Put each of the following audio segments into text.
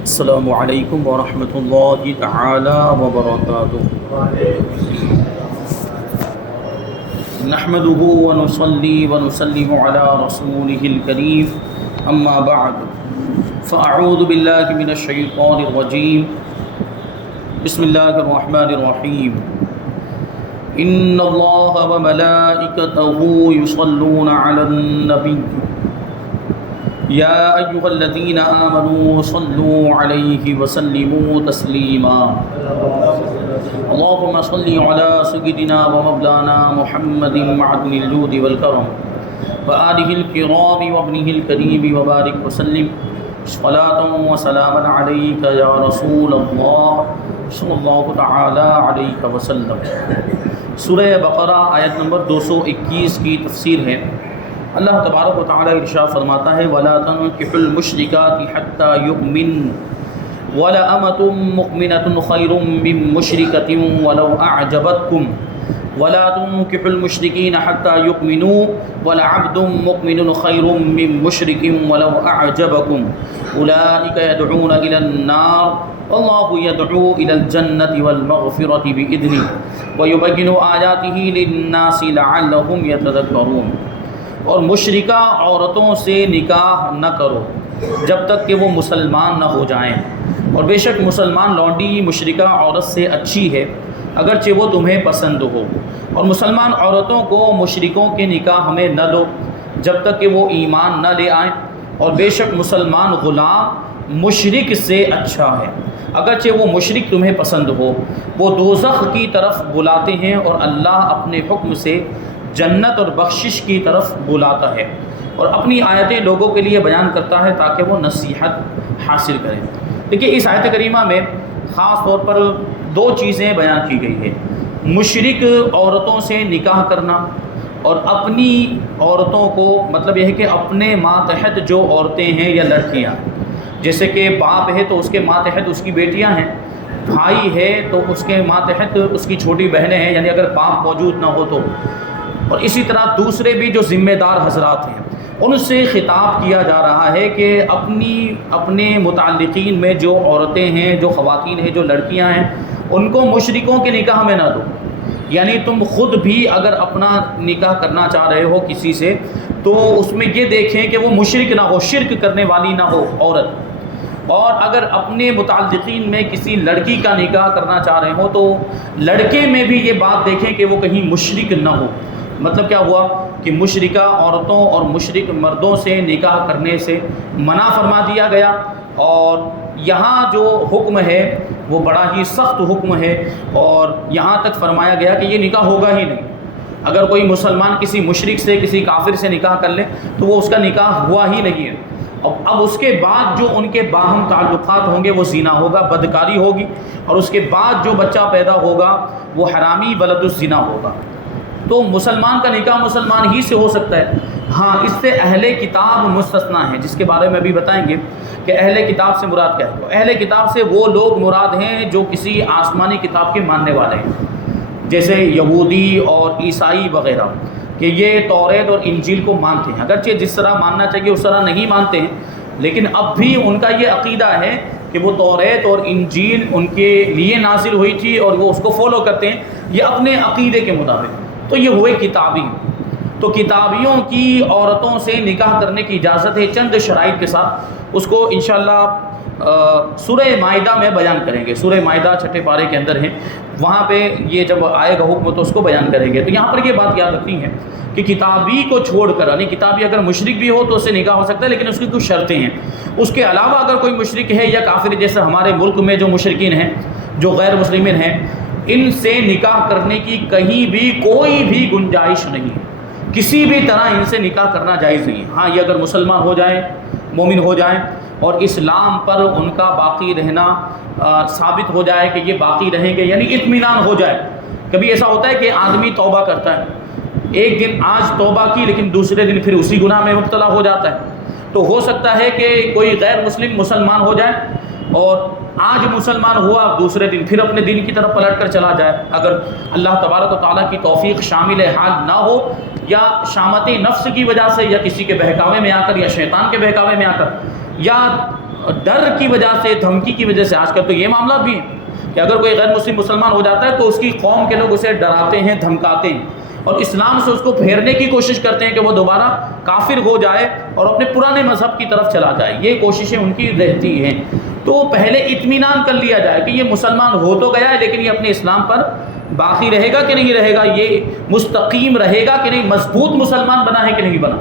السلام علیکم ورحمۃ اللہ تعالی وبرکاتہ۔ نحمده ونصلي ونسلم على رسوله الكريم اما بعد فاعوذ باللہ من الشیطان الرجیم بسم اللہ الرحمن الرحیم ان اللہ وملائکته یصلون علی النبی یا ایھا الذین آمنوا صلوا علیہ وسلموا تسلیما اللهم صل على سيدنا ومولانا محمد معدن الجود والكرم وآله الكرام وابنه الكريم وبارك وسلم صلاة وسلاما عليك يا رسول الله صلی اللہ تعالی علیہ وسلم۔ سورہ بقرہ آیت نمبر 221 کی تفسیر ہے۔ اللہ تبارک و تعالی ارشاد فرماتا ہے وَلَا تَنكِحُوا الْمُشْرِكَاتِ حَتَّى يُؤْمِنَّ وَلَأَمَةٌ مُؤْمِنَةٌ خَيْرٌ مِّن مُّشْرِكَةٍ وَلَوْ أَعْجَبَتْكُمْ وَلَا تُنكِحُوا الْمُشْرِكِينَ حَتَّى يُؤْمِنُوا وَلَعَبْدٌ مُؤْمِنٌ خَيْرٌ مِّن مُّشْرِكٍ وَلَوْ أَعْجَبَكُمْ أُولَٰئِكَ يَدْعُونَ إِلَى النَّارِ وَاللَّهُ يَدْعُو إِلَى الْجَنَّةِ وَالْمَغْفِرَةِ بِإِذْنِهِ وَيُبَيِّنُ آيَاتِهِ لِلنَّاسِ لَعَلَّهُمْ يَتَذَكَّرُونَ۔ اور مشرکہ عورتوں سے نکاح نہ کرو جب تک کہ وہ مسلمان نہ ہو جائیں، اور بے شک مسلمان لونڈی مشرکہ عورت سے اچھی ہے اگرچہ وہ تمہیں پسند ہو، اور مسلمان عورتوں کو مشرکوں کے نکاح میں نہ دو جب تک کہ وہ ایمان نہ لے آئیں، اور بے شک مسلمان غلام مشرک سے اچھا ہے اگرچہ وہ مشرک تمہیں پسند ہو۔ وہ دوزخ کی طرف بلاتے ہیں اور اللہ اپنے حکم سے جنت اور بخشش کی طرف بلاتا ہے، اور اپنی آیتیں لوگوں کے لیے بیان کرتا ہے تاکہ وہ نصیحت حاصل کریں۔ دیکھیے اس آیت کریمہ میں خاص طور پر دو چیزیں بیان کی گئی ہیں: مشرک عورتوں سے نکاح کرنا، اور اپنی عورتوں کو، مطلب یہ ہے کہ اپنے ماتحت جو عورتیں ہیں یا لڑکیاں، جیسے کہ باپ ہے تو اس کے ماتحت اس کی بیٹیاں ہیں، بھائی ہے تو اس کے ماتحت اس کی چھوٹی بہنیں ہیں، یعنی اگر باپ موجود نہ ہو تو، اور اسی طرح دوسرے بھی جو ذمہ دار حضرات ہیں ان سے خطاب کیا جا رہا ہے کہ اپنے متعلقین میں جو عورتیں ہیں، جو خواتین ہیں، جو لڑکیاں ہیں، ان کو مشرکوں کے نکاح میں نہ دو۔ یعنی تم خود بھی اگر اپنا نکاح کرنا چاہ رہے ہو کسی سے تو اس میں یہ دیکھیں کہ وہ مشرک نہ ہو، شرک کرنے والی نہ ہو عورت، اور اگر اپنے متعلقین میں کسی لڑکی کا نکاح کرنا چاہ رہے ہو تو لڑکے میں بھی یہ بات دیکھیں کہ وہ کہیں مشرک نہ ہو۔ مطلب کیا ہوا کہ مشرکہ عورتوں اور مشرک مردوں سے نکاح کرنے سے منع فرما دیا گیا، اور یہاں جو حکم ہے وہ بڑا ہی سخت حکم ہے، اور یہاں تک فرمایا گیا کہ یہ نکاح ہوگا ہی نہیں۔ اگر کوئی مسلمان کسی مشرک سے، کسی کافر سے نکاح کر لے تو وہ اس کا نکاح ہوا ہی نہیں ہے۔ اب اس کے بعد جو ان کے باہم تعلقات ہوں گے وہ زنا ہوگا، بدکاری ہوگی، اور اس کے بعد جو بچہ پیدا ہوگا وہ حرامی ولد الزنا ہوگا۔ تو مسلمان کا نکاح مسلمان ہی سے ہو سکتا ہے، ہاں اس سے اہل کتاب مستثنا ہے، جس کے بارے میں ابھی بتائیں گے کہ اہل کتاب سے مراد کیا ہے۔ اہل کتاب سے وہ لوگ مراد ہیں جو کسی آسمانی کتاب کے ماننے والے ہیں، جیسے یہودی اور عیسائی وغیرہ، کہ یہ توریت اور انجیل کو مانتے ہیں، اگرچہ جس طرح ماننا چاہیے اس طرح نہیں مانتے ہیں، لیکن اب بھی ان کا یہ عقیدہ ہے کہ وہ توریت اور انجیل ان کے لیے نازل ہوئی تھی اور وہ اس کو فالو کرتے ہیں، یہ اپنے عقیدے کے مطابق۔ تو یہ ہوئے کتابی۔ تو کتابیوں کی عورتوں سے نکاح کرنے کی اجازت ہے چند شرائط کے ساتھ، اس کو انشاءاللہ سورہ مائدہ میں بیان کریں گے۔ سورہ مائدہ 6 پارے کے اندر ہیں، وہاں پہ یہ جب آئے گا حکم تو اس کو بیان کریں گے۔ تو یہاں پر یہ بات یاد رکھنی ہے کہ کتابی کو چھوڑ کر، یعنی کتابی اگر مشرک بھی ہو تو اس سے نکاح ہو سکتا ہے، لیکن اس کی کچھ شرطیں ہیں۔ اس کے علاوہ اگر کوئی مشرک ہے یا کافر، جیسے ہمارے ملک میں جو مشرکین ہیں، جو غیر مسلمین ہیں، ان سے نکاح کرنے کی کہیں بھی کوئی بھی گنجائش نہیں ہے، کسی بھی طرح ان سے نکاح کرنا جائز نہیں ہے۔ ہاں یہ اگر مسلمان ہو جائیں، مومن ہو جائیں، اور اسلام پر ان کا باقی رہنا ثابت ہو جائے کہ یہ باقی رہیں گے، یعنی اطمینان ہو جائے۔ کبھی ایسا ہوتا ہے کہ آدمی توبہ کرتا ہے، ایک دن آج توبہ کی لیکن دوسرے دن پھر اسی گناہ میں مبتلا ہو جاتا ہے، تو ہو سکتا ہے کہ کوئی غیر مسلم مسلمان ہو جائے اور آج مسلمان ہوا، دوسرے دن پھر اپنے دین کی طرف پلٹ کر چلا جائے، اگر اللہ تبارک و تعالیٰ کی توفیق شامل حال نہ ہو، یا شامت نفس کی وجہ سے، یا کسی کے بہکاوے میں آ کر، یا شیطان کے بہکاوے میں آ کر، یا ڈر کی وجہ سے، دھمکی کی وجہ سے، آج کل تو یہ معاملات بھی ہیں کہ اگر کوئی غیر مسلم مسلمان ہو جاتا ہے تو اس کی قوم کے لوگ اسے ڈراتے ہیں، دھمکاتے ہیں اور اسلام سے اس کو پھیرنے کی کوشش کرتے ہیں کہ وہ دوبارہ کافر ہو جائے اور اپنے پرانے مذہب کی طرف چلا جائے. یہ کوششیں ان کی رہتی ہیں. تو پہلے اطمینان کر لیا جائے کہ یہ مسلمان ہو تو گیا ہے لیکن یہ اپنے اسلام پر باقی رہے گا کہ نہیں رہے گا، یہ مستقیم رہے گا کہ نہیں، مضبوط مسلمان بنا ہے کہ نہیں بنا،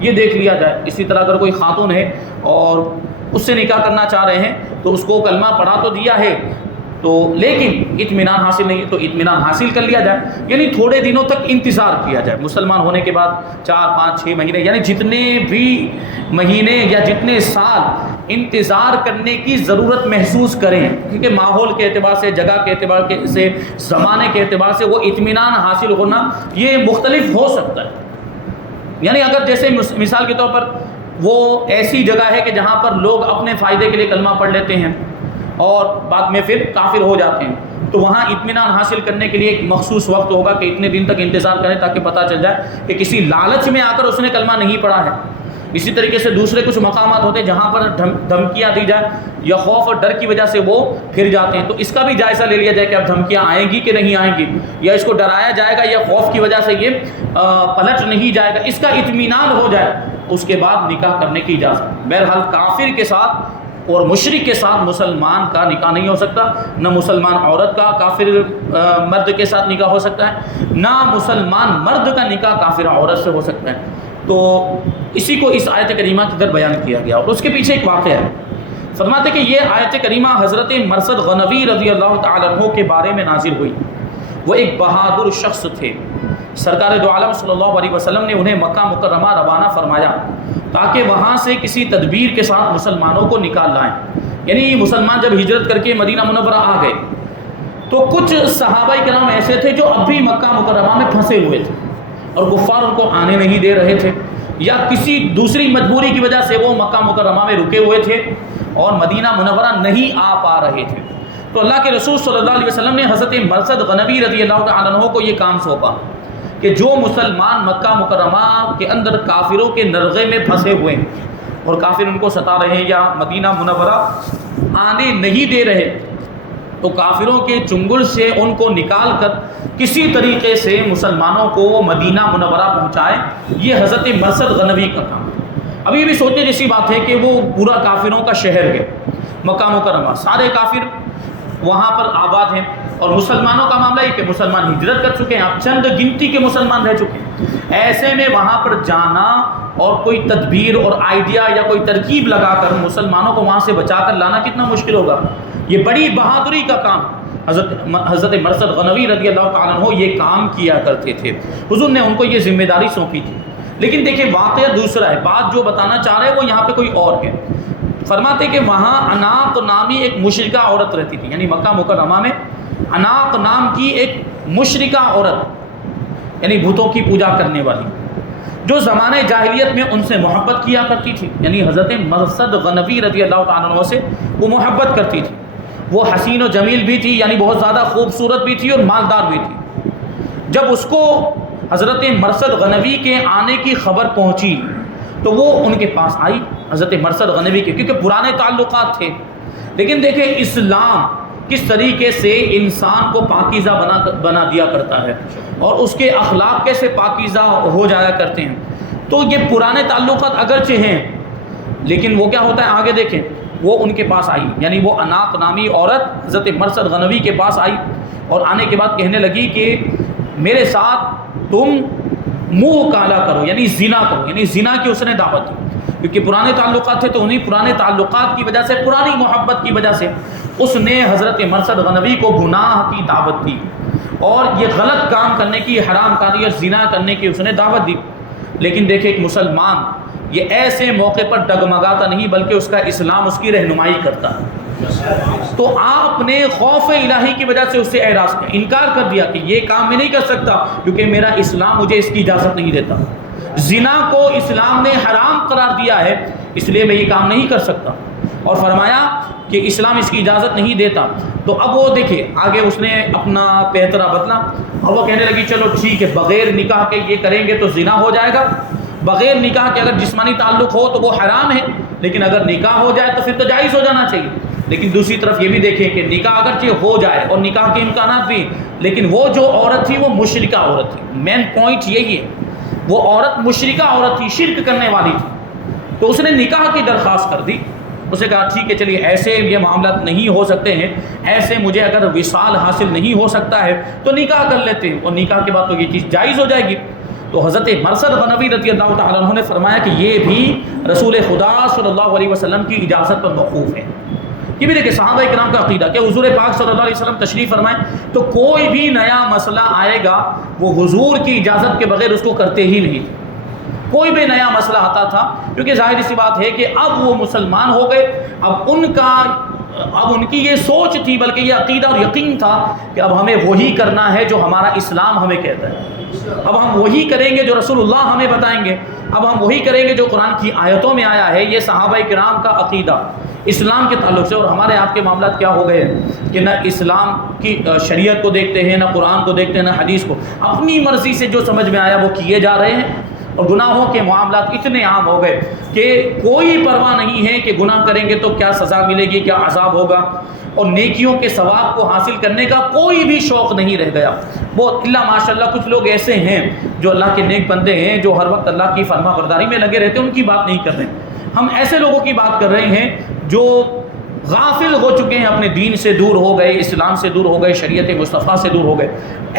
یہ دیکھ لیا جائے. اسی طرح اگر کوئی خاتون ہے اور اس سے نکاح کرنا چاہ رہے ہیں تو اس کو کلمہ پڑھا تو دیا ہے تو لیکن اطمینان حاصل نہیں ہے تو اطمینان حاصل کر لیا جائے. یعنی تھوڑے دنوں تک انتظار کیا جائے. مسلمان ہونے کے بعد 4 5 6 مہینے یعنی جتنے بھی مہینے یا جتنے سال انتظار کرنے کی ضرورت محسوس کریں، کیونکہ ماحول کے اعتبار سے، جگہ کے اعتبار سے، زمانے کے اعتبار سے وہ اطمینان حاصل ہونا یہ مختلف ہو سکتا ہے. یعنی اگر جیسے مثال کے طور پر وہ ایسی جگہ ہے کہ جہاں پر لوگ اپنے فائدے کے لیے کلمہ پڑھ لیتے ہیں اور بعد میں پھر کافر ہو جاتے ہیں، تو وہاں اطمینان حاصل کرنے کے لیے ایک مخصوص وقت ہوگا کہ اتنے دن تک انتظار کریں تاکہ پتہ چل جائے کہ کسی لالچ میں آ کر اس نے کلمہ نہیں پڑھا ہے. اسی طریقے سے دوسرے کچھ مقامات ہوتے ہیں جہاں پر دھمکیاں دی جائیں یا خوف اور ڈر کی وجہ سے وہ پھر جاتے ہیں، تو اس کا بھی جائزہ لے لیا جائے کہ اب دھمکیاں آئیں گی کہ نہیں آئیں گی، یا اس کو ڈرایا جائے گا یا خوف کی وجہ سے یہ پلٹ نہیں جائے گا. اس کا اطمینان ہو جائے اس کے بعد نکاح کرنے کی اجازت. بہرحال کافر کے ساتھ اور مشرک کے ساتھ مسلمان کا نکاح نہیں ہو سکتا، نہ مسلمان عورت کا کافر مرد کے ساتھ نکاح ہو سکتا ہے، نہ مسلمان مرد کا نکاح کافر عورت سے ہو سکتا ہے. تو اسی کو اس آیت کریمہ کے اندر بیان کیا گیا اور اس کے پیچھے ایک واقعہ ہے. فرماتے کہ یہ آیت کریمہ حضرت مرثد غنوی رضی اللہ تعالیٰ عنہ کے بارے میں نازل ہوئی. وہ ایک بہادر شخص تھے. سرکار دو عالم صلی اللہ علیہ وسلم نے انہیں مکہ مکرمہ روانہ فرمایا تاکہ وہاں سے کسی تدبیر کے ساتھ مسلمانوں کو نکال لائیں. یعنی مسلمان جب ہجرت کر کے مدینہ منورہ آ گئے تو کچھ صحابہ کرام ایسے تھے جو اب بھی مکہ مکرمہ میں پھنسے ہوئے تھے اور کفار ان کو آنے نہیں دے رہے تھے، یا کسی دوسری مجبوری کی وجہ سے وہ مکہ مکرمہ میں رکے ہوئے تھے اور مدینہ منورہ نہیں آ پا رہے تھے. تو اللہ کے رسول صلی اللہ علیہ وسلم نے حضرت مرثد غنوی رضی اللہ تعالیٰ عنہ کو یہ کام سونپا کہ جو مسلمان مکہ مکرمہ کے اندر کافروں کے نرغے میں پھنسے ہوئے ہیں اور کافر ان کو ستا رہے ہیں یا مدینہ منورہ آنے نہیں دے رہے، تو کافروں کے چنگل سے ان کو نکال کر کسی طریقے سے مسلمانوں کو مدینہ منورہ پہنچائے. یہ حضرت مرثد غنوی کا کام. ابھی بھی سوچنے جیسی بات ہے کہ وہ پورا کافروں کا شہر ہے مکہ مکرمہ، سارے کافر وہاں پر آباد ہیں اور مسلمانوں کا معاملہ یہ کہ مسلمان ہجرت کر چکے ہیں، اب چند گنتی کے مسلمان رہ چکے ہیں. ایسے میں وہاں پر جانا اور کوئی تدبیر اور آئیڈیا یا کوئی ترکیب لگا کر مسلمانوں کو وہاں سے بچا کر لانا کتنا مشکل ہوگا. یہ بڑی بہادری کا کام حضرت مرثد غنوی رضی اللہ تعالیٰ عنہ یہ کام کیا کرتے تھے. حضور نے ان کو یہ ذمہ داری سونپی تھی. لیکن دیکھیں واقعہ دوسرا ہے، بات جو بتانا چاہ رہے ہیں وہ یہاں پہ کوئی اور ہے. فرماتے کہ وہاں اناق نامی ایک مشرکہ عورت رہتی تھی. یعنی مکہ مکرمہ میں اناق نام کی ایک مشرکہ عورت، یعنی بتوں کی پوجا کرنے والی، جو زمانے جاہلیت میں ان سے محبت کیا کرتی تھی. یعنی حضرت مرثد غنوی رضی اللہ تعالیٰ عنہ سے وہ محبت کرتی تھی. وہ حسین و جمیل بھی تھی، یعنی بہت زیادہ خوبصورت بھی تھی اور مالدار بھی تھی. جب اس کو حضرت مرثد غنوی کے آنے کی خبر پہنچی تو وہ ان کے پاس آئی حضرت مرثد غنوی کے، کیونکہ پرانے تعلقات تھے. لیکن دیکھیں اسلام کس طریقے سے انسان کو پاکیزہ بنا دیا کرتا ہے اور اس کے اخلاق کیسے پاکیزہ ہو جایا کرتے ہیں. تو یہ پرانے تعلقات اگرچہ ہیں لیکن وہ کیا ہوتا ہے آگے دیکھیں. وہ ان کے پاس آئی، یعنی وہ اناق نامی عورت حضرت مرثد غنوی کے پاس آئی اور آنے کے بعد کہنے لگی کہ میرے ساتھ تم منہ کالا کرو، یعنی زنا کرو. یعنی زنا کی اس نے دعوت دی، کیونکہ پرانے تعلقات تھے تو انہیں پرانے تعلقات کی وجہ سے، پرانی محبت کی وجہ سے اس نے حضرت مرثد غنوی کو گناہ کی دعوت دی اور یہ غلط کام کرنے کی، حرام کاری اور زنا کرنے کی اس نے دعوت دی. لیکن دیکھیں ایک مسلمان یہ ایسے موقع پر ڈگمگاتا نہیں بلکہ اس کا اسلام اس کی رہنمائی کرتا ہے. تو آپ نے خوف الہی کی وجہ سے اس سے اعراض کیا، انکار کر دیا کہ یہ کام میں نہیں کر سکتا کیونکہ میرا اسلام مجھے اس کی اجازت نہیں دیتا. زنا کو اسلام نے حرام قرار دیا ہے اس لیے میں یہ کام نہیں کر سکتا، اور فرمایا کہ اسلام اس کی اجازت نہیں دیتا. تو اب وہ دیکھیں آگے اس نے اپنا پیترا بدلا اور وہ کہنے لگی چلو ٹھیک ہے بغیر نکاح کے یہ کریں گے تو زنا ہو جائے گا، بغیر نکاح کے اگر جسمانی تعلق ہو تو وہ حرام ہے لیکن اگر نکاح ہو جائے تو پھر تو جائز ہو جانا چاہیے. لیکن دوسری طرف یہ بھی دیکھیں کہ نکاح اگرچہ ہو جائے اور نکاح کے امکانات بھی، لیکن وہ جو عورت تھی وہ مشرکہ عورت تھی. مین پوائنٹ یہی ہے، وہ عورت مشرکہ عورت تھی، شرک کرنے والی تھی. تو اس نے نکاح کی درخواست کر دی. اس نے کہا ٹھیک ہے چلیے ایسے یہ معاملات نہیں ہو سکتے ہیں، ایسے مجھے اگر وصال حاصل نہیں ہو سکتا ہے تو نکاح کر لیتے ہیں، اور نکاح کے بعد تو یہ چیز جائز ہو جائے گی. تو حضرت مرثد غنوی رضی اللہ تعالیٰ عنہ نے فرمایا کہ یہ بھی رسول خدا صلی اللہ علیہ وسلم کی اجازت پر موقوف ہے. یہ بھی دیکھیں صحابہ کرام کا عقیدہ کہ حضور پاک صلی اللہ علیہ وسلم تشریف فرمائیں تو کوئی بھی نیا مسئلہ آئے گا وہ حضور کی اجازت کے بغیر اس کو کرتے ہی نہیں تھے. کوئی بھی نیا مسئلہ آتا تھا، کیونکہ ظاہر سی بات ہے کہ اب وہ مسلمان ہو گئے، اب ان کی یہ سوچ تھی، بلکہ یہ عقیدہ اور یقین تھا کہ اب ہمیں وہی کرنا ہے جو ہمارا اسلام ہمیں کہتا ہے. اب ہم وہی کریں گے جو رسول اللہ ہمیں بتائیں گے، اب ہم وہی کریں گے جو قرآن کی آیتوں میں آیا ہے. یہ صحابہ کرام کا عقیدہ اسلام کے تعلق سے. اور ہمارے آپ کے معاملات کیا ہو گئے ہیں کہ نہ اسلام کی شریعت کو دیکھتے ہیں، نہ قرآن کو دیکھتے ہیں، نہ حدیث کو. اپنی مرضی سے جو سمجھ میں آیا وہ کیے جا رہے ہیں، اور گناہوں کے معاملات اتنے عام ہو گئے کہ کوئی پرواہ نہیں ہے کہ گناہ کریں گے تو کیا سزا ملے گی، کیا عذاب ہوگا، اور نیکیوں کے ثواب کو حاصل کرنے کا کوئی بھی شوق نہیں رہ گیا. بہت اللہ ماشاء اللہ کچھ لوگ ایسے ہیں جو اللہ کے نیک بندے ہیں، جو ہر وقت اللہ کی فرما برداری میں لگے رہتے ہیں، ان کی بات نہیں کر رہے ہیں. ہم ایسے لوگوں کی بات کر رہے ہیں جو غافل ہو چکے ہیں، اپنے دین سے دور ہو گئے، اسلام سے دور ہو گئے، شریعت مصطفیٰ سے دور ہو گئے.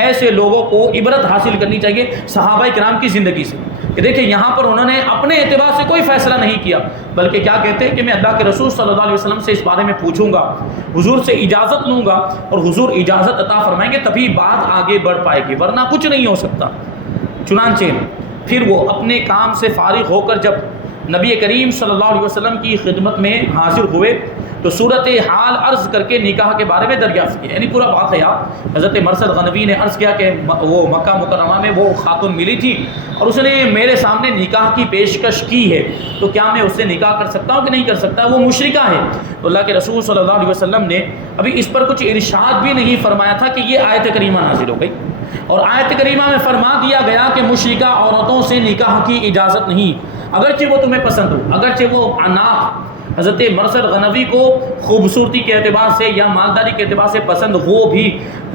ایسے لوگوں کو عبرت حاصل کرنی چاہیے صحابہ کرام کی زندگی سے کہ دیکھیں یہاں پر انہوں نے اپنے اعتبار سے کوئی فیصلہ نہیں کیا، بلکہ کیا کہتے ہیں کہ میں اللہ کے رسول صلی اللہ علیہ وسلم سے اس بارے میں پوچھوں گا، حضور سے اجازت لوں گا، اور حضور اجازت عطا فرمائیں گے تبھی بات آگے بڑھ پائے گی، ورنہ کچھ نہیں ہو سکتا. چنانچہ پھر وہ اپنے کام سے فارغ ہو کر جب نبی کریم صلی اللہ علیہ وسلم کی خدمت میں حاضر ہوئے تو صورت حال عرض کر کے نکاح کے بارے میں دریافت کیا. یعنی پورا واقعہ حضرت مرثد غنوی نے عرض کیا کہ وہ مکہ مکرمہ میں وہ خاتون ملی تھی اور اس نے میرے سامنے نکاح کی پیشکش کی ہے، تو کیا میں اس سے نکاح کر سکتا ہوں کہ نہیں کر سکتا؟ وہ مشرکہ ہے. تو اللہ کے رسول صلی اللہ علیہ وسلم نے ابھی اس پر کچھ ارشاد بھی نہیں فرمایا تھا کہ یہ آیت کریمہ نازل ہو گئی، اور آیت کریمہ میں فرما دیا گیا کہ مشرکہ عورتوں سے نکاح کی اجازت نہیں، اگرچہ وہ تمہیں پسند ہو، اگرچہ وہ اناق حضرت مرثد غنوی کو خوبصورتی کے اعتبار سے یا مالداری کے اعتبار سے پسند ہو بھی،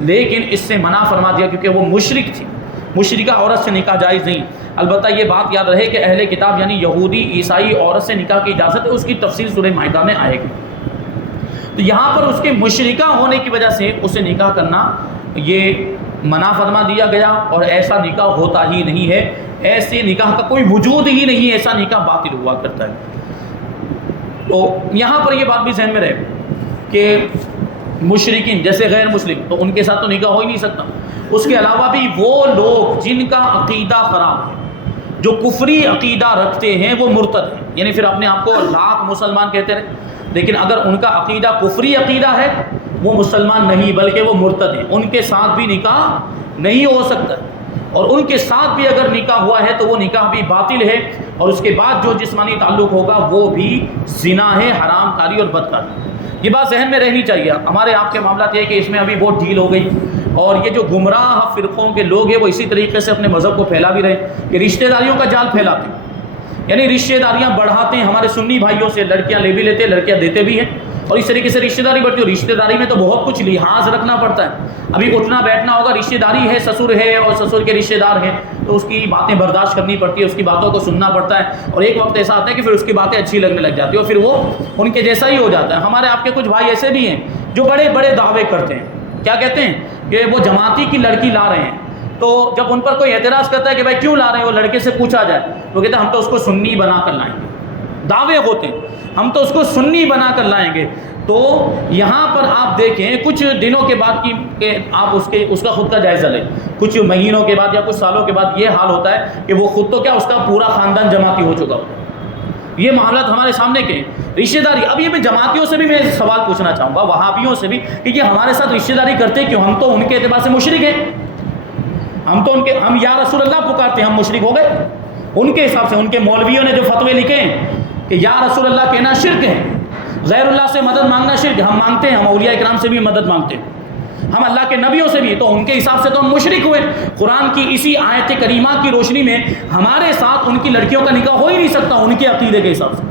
لیکن اس سے منع فرما دیا کیونکہ وہ مشرک تھی. مشرکہ عورت سے نکاح جائز نہیں. البتہ یہ بات یاد رہے کہ اہل کتاب یعنی یہودی عیسائی عورت سے نکاح کی اجازت ہے، اس کی تفصیل سورہ مائدہ میں آئے گی. تو یہاں پر اس کے مشرکہ ہونے کی وجہ سے اسے نکاح کرنا یہ منع فرما دیا گیا، اور ایسا نکاح ہوتا ہی نہیں ہے، ایسے نکاح کا کوئی وجود ہی نہیں، ایسا نکاح باطل ہوا کرتا ہے. تو یہاں پر یہ بات بھی ذہن میں رہے کہ مشرکین جیسے غیر مسلم تو ان کے ساتھ تو نکاح ہو ہی نہیں سکتا. اس کے علاوہ بھی وہ لوگ جن کا عقیدہ خراب ہے، جو کفری عقیدہ رکھتے ہیں، وہ مرتد ہیں. یعنی پھر اپنے آپ کو لاکھ مسلمان کہتے رہے، لیکن اگر ان کا عقیدہ کفری عقیدہ ہے وہ مسلمان نہیں بلکہ وہ مرتد ہیں. ان کے ساتھ بھی نکاح نہیں ہو سکتا، اور ان کے ساتھ بھی اگر نکاح ہوا ہے تو وہ نکاح بھی باطل ہے، اور اس کے بعد جو جسمانی تعلق ہوگا وہ بھی زنا ہے، حرام کاری اور بدکاری. یہ بات ذہن میں رہنی چاہیے. ہمارے آپ کے معاملات یہ ہے کہ اس میں ابھی بہت ڈھیل ہو گئی، اور یہ جو گمراہ فرقوں کے لوگ ہیں وہ اسی طریقے سے اپنے مذہب کو پھیلا بھی رہے کہ رشتہ داریوں کا جال پھیلاتے ہیں، یعنی رشتہ داریاں بڑھاتے ہیں. ہمارے سنی بھائیوں سے لڑکیاں لے بھی لیتے ہیں، لڑکیاں دیتے بھی ہیں، اور اس طریقے سے رشتہ داری بڑھتی ہے. اور رشتہ داری میں تو بہت کچھ لحاظ رکھنا پڑتا ہے. ابھی اٹھنا بیٹھنا ہوگا، رشتہ داری ہے، سسر ہے اور سسر کے رشتہ دار ہیں، تو اس کی باتیں برداشت کرنی پڑتی ہے، اس کی باتوں کو سننا پڑتا ہے. اور ایک وقت ایسا آتا ہے کہ پھر اس کی باتیں اچھی لگنے لگ جاتی ہیں، اور پھر وہ ان کے جیسا ہی ہو جاتا ہے. ہمارے آپ کے کچھ بھائی ایسے بھی ہیں جو بڑے بڑے دعوے کرتے ہیں. کیا کہتے ہیں کہ وہ جماعتی کی لڑکی لا رہے ہیں، تو جب ان پر کوئی اعتراض کرتا ہے کہ بھائی کیوں لا رہے ہیں، وہ لڑکے سے پوچھا جائے تو کہتے ہیں ہم تو اس کو سنی بنا کر لائیں گے. دعوے ہوتے ہیں ہم تو اس کو سنی بنا کر لائیں گے. تو یہاں پر آپ دیکھیں کچھ دنوں کے بعد کہ آپ اس کا خود کا جائزہ لیں، کچھ مہینوں کے بعد یا کچھ سالوں کے بعد یہ حال ہوتا ہے کہ وہ خود تو کیا اس کا پورا خاندان جماعتی ہو چکا ہوتا ہے. یہ معاملات ہمارے سامنے کے رشتہ داری. اب یہ میں جماعتیوں سے بھی میں سوال پوچھنا چاہوں گا، وہابیوں سے بھی، کہ یہ ہمارے ساتھ رشتہ داری کرتے کیوں؟ ہم تو ان کے اعتبار سے مشرک ہیں، ہم یا رسول اللہ پکارتے ہیں، ہم مشرک ہو گئے ان کے حساب سے. ان کے مولویوں نے جو فتوے لکھے ہیں کہ یا رسول اللہ کہنا شرک ہے، غیر اللہ سے مدد مانگنا شرک ہے. ہم مانگتے ہیں، ہم اولیاء کرام سے بھی مدد مانگتے ہیں، ہم اللہ کے نبیوں سے بھی، تو ان کے حساب سے تو ہم مشرک ہوئے. قرآن کی اسی آیت کریمہ کی روشنی میں ہمارے ساتھ ان کی لڑکیوں کا نکاح ہو ہی نہیں سکتا ان کے عقیدے کے حساب سے.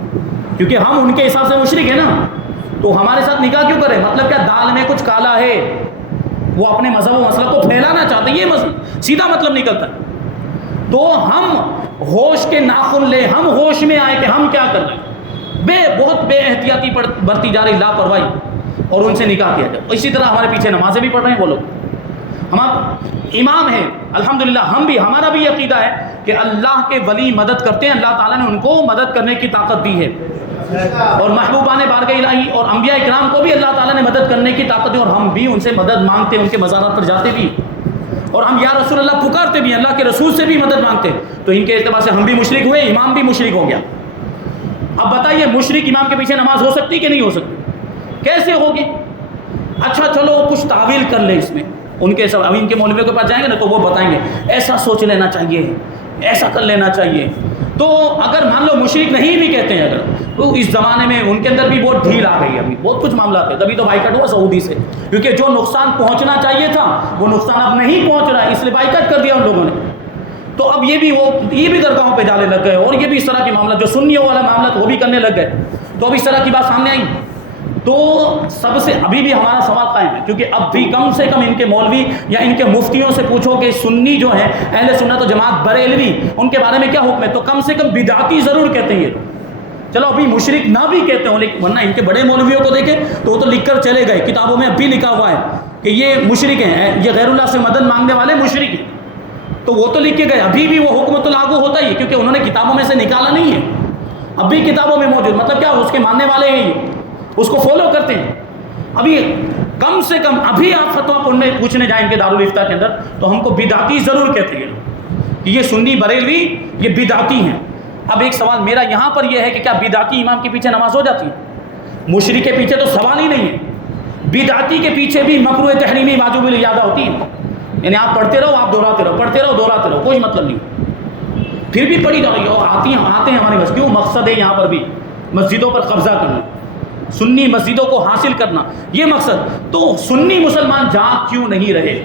کیونکہ ہم ان کے حساب سے مشرک ہیں نا، تو ہمارے ساتھ نکاح کیوں کرے؟ مطلب کیا دال میں کچھ کالا ہے، وہ اپنے مذہب و مسلک کو پھیلانا چاہتے ہیں، یہ سیدھا مطلب نکلتا ہے۔ تو ہم ہوش کے ناخن لے، ہم ہوش میں آئے کہ ہم کیا کر رہے ہیں، بہت بے احتیاطی برتی جا رہی، لاپرواہی، اور ان سے نکاح کیا جائے۔ اسی طرح ہمارے پیچھے نمازیں بھی پڑھ رہے ہیں وہ لوگ، ہم امام ہیں الحمدللہ، ہمارا بھی عقیدہ ہے کہ اللہ کے ولی مدد کرتے ہیں، اللہ تعالیٰ نے ان کو مدد کرنے کی طاقت دی ہے، اور محبوبان بارگاہ الہی اور انبیاء اکرام کو بھی اللہ تعالیٰ نے مدد کرنے کی طاقت دی، اور ہم بھی ان سے مدد مانگتے ہیں، ان کے مزارات پر جاتے بھی، اور ہم یا رسول اللہ پکارتے بھی، اللہ کے رسول سے بھی مدد مانگتے ہیں۔ تو ان کے اعتبار سے ہم بھی مشرک ہوئے، امام بھی مشرک ہو گیا۔ اب بتائیے مشرک امام کے پیچھے نماز ہو سکتی کہ نہیں ہو سکتی؟ کیسے ہوگی؟ اچھا چلو کچھ تعویل کر لے اس میں، ان کے سب اب ان کے مولویوں کے پاس جائیں گے نا تو وہ بتائیں گے ایسا سوچ لینا چاہیے، ایسا کر لینا چاہیے۔ تو اگر مان لو مشرک نہیں بھی کہتے ہیں، اگر تو اس زمانے میں ان کے اندر بھی بہت ڈھیل آ گئی ہے، ابھی بہت کچھ معاملات ہیں، تبھی تو بائیکٹ ہوا سعودی سے، کیونکہ جو نقصان پہنچنا چاہیے تھا وہ نقصان اب نہیں پہنچ رہا ہے، اس لیے بائیکٹ کر دیا ان لوگوں نے۔ تو اب یہ بھی درگاہوں پہ جانے لگ گئے، اور یہ بھی اس طرح کے معاملات جو سنیوں والا معاملات وہ بھی کرنے لگ گئے، تو اب اس طرح کی بات سامنے آئی۔ تو سب سے ابھی بھی ہمارا سوال قائم ہے، کیونکہ اب بھی کم سے کم ان کے مولوی یا ان کے مفتیوں سے پوچھو کہ سنی جو ہے اہل سنت و جماعت بریلوی، ان کے بارے میں کیا حکم ہے، تو کم سے کم بدعتی ضرور کہتے ہیں۔ چلو ابھی مشرک نہ بھی کہتے ہوں، لیکن ورنہ ان کے بڑے مولویوں کو دیکھیں تو وہ تو لکھ کر چلے گئے، کتابوں میں اب بھی لکھا ہوا ہے کہ یہ مشرک ہیں، یہ غیر اللہ سے مدد مانگنے والے مشرک ہیں، تو وہ تو لکھ کے گئے، ابھی بھی وہ حکم تو لاگو ہوتا ہی ہے، کیونکہ انہوں نے کتابوں میں سے نکالا نہیں ہے، اب بھی کتابوں میں موجود، مطلب کیا اس کے ماننے والے ہیں، یہ اس کو فالو کرتے ہیں۔ ابھی کم سے کم ابھی آپ فتویٰ پوچھنے جائیں گے دارالافتاء کے اندر تو ہم کو بدعتی ضرور کہتے ہیں کہ یہ سنی بریلوی یہ بدعتی ہیں۔ اب ایک سوال میرا یہاں پر یہ ہے کہ کیا بدعتی امام کے پیچھے نماز ہو جاتی ہے؟ مشرک کے پیچھے تو سوال ہی نہیں ہے، بدعتی کے پیچھے بھی مکروہ تحریمی واجب الاجابہ ہوتی ہے، یعنی آپ پڑھتے رہو، آپ دہراتے رہو، پڑھتے رہو، دہراتے رہو، کوئی مطلب نہیں، پھر بھی پڑھی جا رہی ہے، آتے ہیں ہمارے پاس، کیوں؟ مقصد ہے یہاں پر بھی مسجدوں پر قبضہ کرنا، سنی مسجدوں کو حاصل کرنا، یہ مقصد۔ تو سنی مسلمان جاگ کیوں نہیں رہے؟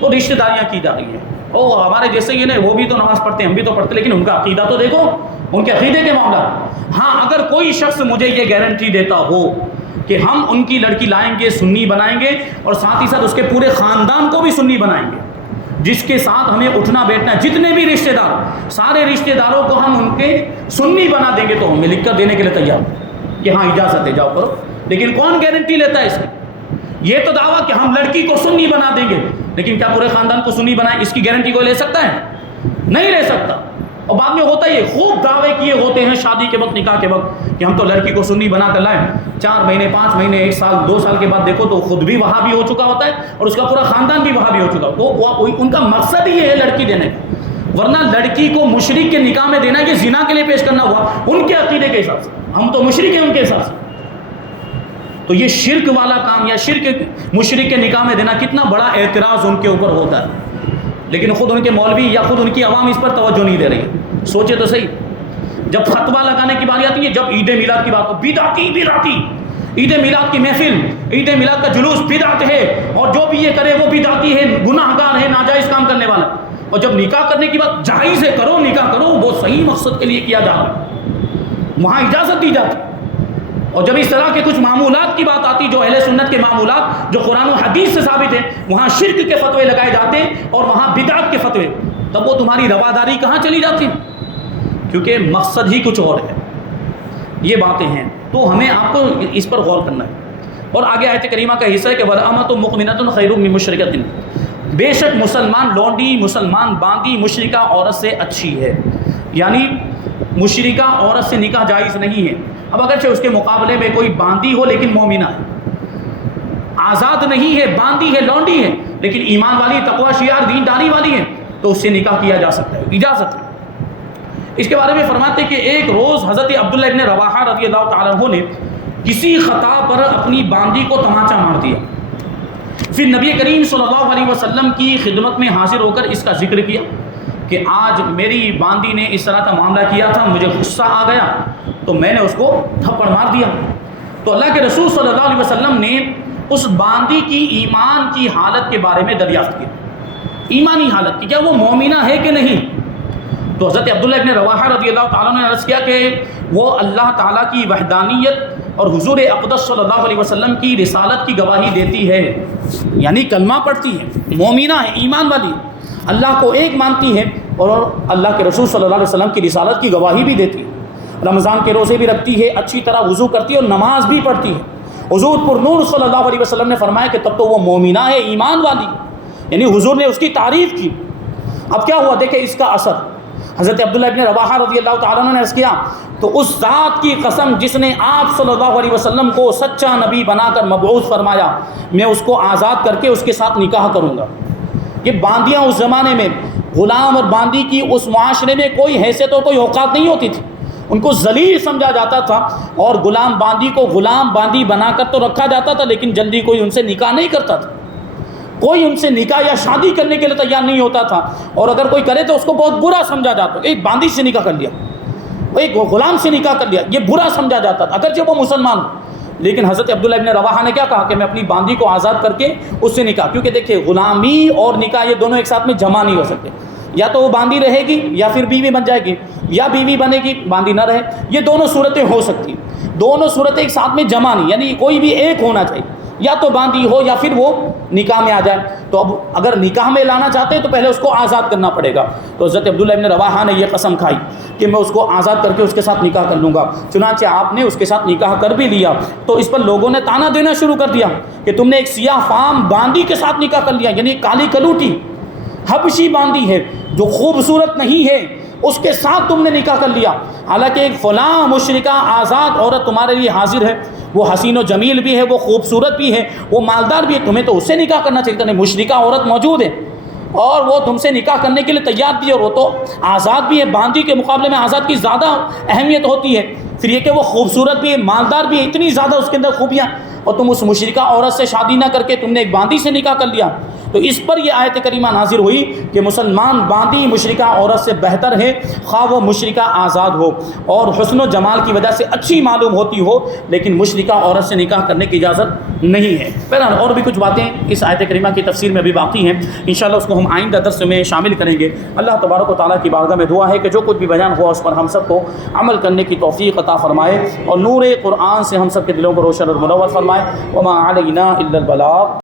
تو رشتہ داریاں کی جا رہی ہیں، اور ہمارے جیسے یہ نہیں، وہ بھی تو نماز پڑھتے ہیں، ہم بھی تو پڑھتے، لیکن ان کا عقیدہ تو دیکھو، ان کے عقیدے کے معاملات۔ ہاں اگر کوئی شخص مجھے یہ گارنٹی دیتا ہو کہ ہم ان کی لڑکی لائیں گے، سنی بنائیں گے، اور ساتھ ہی ساتھ اس کے پورے خاندان کو بھی سنی بنائیں گے، جس کے ساتھ ہمیں اٹھنا بیٹھنا ہے، جتنے بھی رشتہ دار، سارے رشتہ داروں کو ہم ان کے سنی بنا دیں گے، تو ہمیں لکھ کر دینے کے لیے تیار کہ ہاں اجازت ہے، جاؤ کرو۔ لیکن کون گارنٹی لیتا ہے اس کی؟ یہ تو دعویٰ کہ ہم لڑکی کو سنی بنا دیں گے، لیکن کیا پورے خاندان کو سنی بنائیں، اس کی گارنٹی کوئی لے سکتا ہے؟ نہیں لے سکتا۔ اور بعد میں ہوتا ہی خوب دعوے کیے ہوتے ہیں شادی کے وقت، نکاح کے وقت، کہ ہم تو لڑکی کو سنی بنا کر لائیں، 4 مہینے 5 مہینے 1 سال 2 سال کے بعد دیکھو تو خود بھی وہاں بھی ہو چکا ہوتا ہے، اور اس کا پورا خاندان بھی وہاں بھی ہو چکا، وہ ان کا مقصد ہی یہ ہے لڑکی دینے کا، ورنہ لڑکی کو مشرک کے نکاح میں دینا یہ زنا کے لیے پیش کرنا ہوا ان کے عقیدے کے حساب سے، ہم تو مشرک ہیں ان کے حساب سے۔ تو یہ شرک والا کام یا مشرک کے نکاح میں دینا کتنا بڑا اعتراض ان کے اوپر ہوتا ہے، لیکن خود ان کے مولوی یا خود ان کی عوام اس پر توجہ نہیں دے رہی۔ سوچے تو صحیح، جب فتویٰ لگانے کی باری آتی ہے، جب عید میلاد کی بات ہو، بدعتی عید میلاد کی محفل، عید میلاد کا جلوس بدعت ہے، اور جو بھی یہ کرے وہ بدعتی ہے، گناہ گار ہے، ناجائز کام کرنے والا۔ اور جب نکاح کرنے کی بات، جائز ہے، کرو نکاح کرو، وہ صحیح مقصد کے لیے کیا جا رہا ہے، وہاں اجازت دی جاتی۔ اور جب اس طرح کے کچھ معمولات کی بات آتی، جو اہل سنت کے معمولات جو قرآن و حدیث سے ثابت ہیں، وہاں شرک کے فتوے لگائے جاتے ہیں اور وہاں بدعت کے فتوے، تب وہ تمہاری رواداری کہاں چلی جاتی ہے؟ کیونکہ مقصد ہی کچھ اور ہے۔ یہ باتیں ہیں، تو ہمیں آپ کو اس پر غور کرنا ہے۔ اور آگے آیت کریمہ کا حصہ ہے کہ وَالْأَمَةُ مُؤْمِنَةٌ خَيْرٌ مِّن مُشْرِكَةٍ، بے شک مسلمان لونڈی، مسلمان باندی مشرکہ عورت سے اچھی ہے، یعنی مشرکہ عورت سے نکاح جائز نہیں ہے۔ اب اگرچہ اس کے مقابلے میں کوئی باندی ہو لیکن مومنہ ہے، آزاد نہیں ہے، باندی ہے، لونڈی ہے، لیکن ایمان والی، تقوی شیار، دینداری والی ہے، تو اس سے نکاح کیا جا سکتا ہے، اجازت ہے۔ اس کے بارے میں فرماتے ہیں کہ ایک روز حضرت عبداللہ ابن رواحہ رضی اللہ تعالیٰ عنہ نے کسی خطا پر اپنی باندی کو تمانچہ مار دیا، پھر نبی کریم صلی اللہ علیہ وسلم کی خدمت میں حاضر ہو کر اس کا ذکر کیا کہ آج میری باندی نے اس طرح کا معاملہ کیا تھا، مجھے غصہ آ گیا تو میں نے اس کو تھپڑ مار دیا۔ تو اللہ کے رسول صلی اللہ علیہ وسلم نے اس باندی کی ایمان کی حالت کے بارے میں دریافت کیا، ایمانی حالت کی، کیا وہ مومنہ ہے کہ نہیں؟ تو حضرت عبداللہ ابن رواحہ رضی اللہ تعالیٰ نے عرض کیا کہ وہ اللہ تعالیٰ کی وحدانیت اور حضور اقدس صلی اللہ علیہ وسلم کی رسالت کی گواہی دیتی ہے، یعنی کلمہ پڑھتی ہے، مومنہ ہے، ایمان والی، اللہ کو ایک مانتی ہے اور اللہ کے رسول صلی اللہ علیہ وسلم کی رسالت کی گواہی بھی دیتی ہے، رمضان کے روزے بھی رکھتی ہے، اچھی طرح وضو کرتی ہے اور نماز بھی پڑھتی ہے۔ حضور پر نور صلی اللہ علیہ وسلم نے فرمایا کہ تب تو وہ مومنہ ہے، ایمان والی، یعنی حضور نے اس کی تعریف کی۔ اب کیا ہوا دیکھیں اس کا اثر، حضرت عبداللہ ابن رواحہ رضی اللہ تعالیٰ عنہ نے عرض کیا تو اس ذات کی قسم جس نے آپ صلی اللہ علیہ وسلم کو سچا نبی بنا کر مبعوث فرمایا، میں اس کو آزاد کر کے اس کے ساتھ نکاح کروں گا۔ یہ باندیاں اس زمانے میں، غلام اور باندی کی اس معاشرے میں کوئی حیثیت اور کوئی اوقات نہیں ہوتی تھی، ان کو ذلیل سمجھا جاتا تھا، اور غلام باندی کو غلام باندی بنا کر تو رکھا جاتا تھا لیکن جلدی کوئی ان سے نکاح نہیں کرتا تھا، کوئی ان سے نکاح یا شادی کرنے کے لیے تیار نہیں ہوتا تھا، اور اگر کوئی کرے تو اس کو بہت برا سمجھا جاتا، ایک باندی سے نکاح کر لیا، ایک غلام سے نکاح کر لیا، یہ برا سمجھا جاتا تھا اگرچہ وہ مسلمان ہو۔ لیکن حضرت عبداللہ ابن رواحہ نے کیا کہا کہ میں اپنی باندی کو آزاد کر کے اس سے نکاح، کیونکہ دیکھیں غلامی اور نکاح یہ دونوں ایک ساتھ میں جمع نہیں ہو سکتے، یا تو وہ باندی رہے گی یا پھر بیوی بن جائے گی، یا بیوی بنے گی باندی نہ رہے، یہ دونوں صورتیں ہو سکتی ہیں، دونوں صورتیں ایک ساتھ میں جمع نہیں، یعنی کوئی بھی ایک ہونا چاہیے، یا تو باندی ہو یا پھر وہ نکاح میں آ جائے۔ تو اب اگر نکاح میں لانا چاہتے ہیں تو پہلے اس کو آزاد کرنا پڑے گا، تو حضرت عبداللہ ابن رواحہ نے یہ قسم کھائی کہ میں اس کو آزاد کر کے اس کے ساتھ نکاح کر لوں گا۔ چنانچہ آپ نے اس کے ساتھ نکاح کر بھی لیا، تو اس پر لوگوں نے تانا دینا شروع کر دیا کہ تم نے ایک سیاہ فام باندی کے ساتھ نکاح کر لیا، یعنی کالی کلوٹی حبشی باندی ہے جو خوبصورت نہیں ہے، اس کے ساتھ تم نے نکاح کر لیا، حالانکہ ایک فلاں مشرکہ آزاد عورت تمہارے لیے حاضر ہے، وہ حسین و جمیل بھی ہے، وہ خوبصورت بھی ہے، وہ مالدار بھی ہے، تمہیں تو اس سے نکاح کرنا چاہیے تھا۔ نہیں، مشرکہ عورت موجود ہے اور وہ تم سے نکاح کرنے کے لیے تیار بھی ہے، اور وہ تو آزاد بھی ہے، باندی کے مقابلے میں آزاد کی زیادہ اہمیت ہوتی ہے، پھر یہ کہ وہ خوبصورت بھی ہے، مالدار بھی ہے، اتنی زیادہ اس کے اندر خوبیاں، اور تم اس مشرکہ عورت سے شادی نہ کر کے تم نے ایک باندی سے نکاح کر لیا۔ تو اس پر یہ آیت کریمہ نازل ہوئی کہ مسلمان باندی مشرکہ عورت سے بہتر ہے، خواہ وہ مشرکہ آزاد ہو اور حسن و جمال کی وجہ سے اچھی معلوم ہوتی ہو، لیکن مشرکہ عورت سے نکاح کرنے کی اجازت نہیں ہے۔ بہرحال اور بھی کچھ باتیں اس آیت کریمہ کی تفسیر میں بھی باقی ہیں، انشاءاللہ اس کو ہم آئندہ درس میں شامل کریں گے۔ اللہ تبارک و تعالیٰ کی بارگاہ میں دعا ہے کہ جو کچھ بھی بیان ہوا اس پر ہم سب کو عمل کرنے کی توفیق عطا فرمائے، اور نور قرآن سے ہم سب کے دلوں کو روشن اور منور فرمائے۔ وما علینا الا البلاغ۔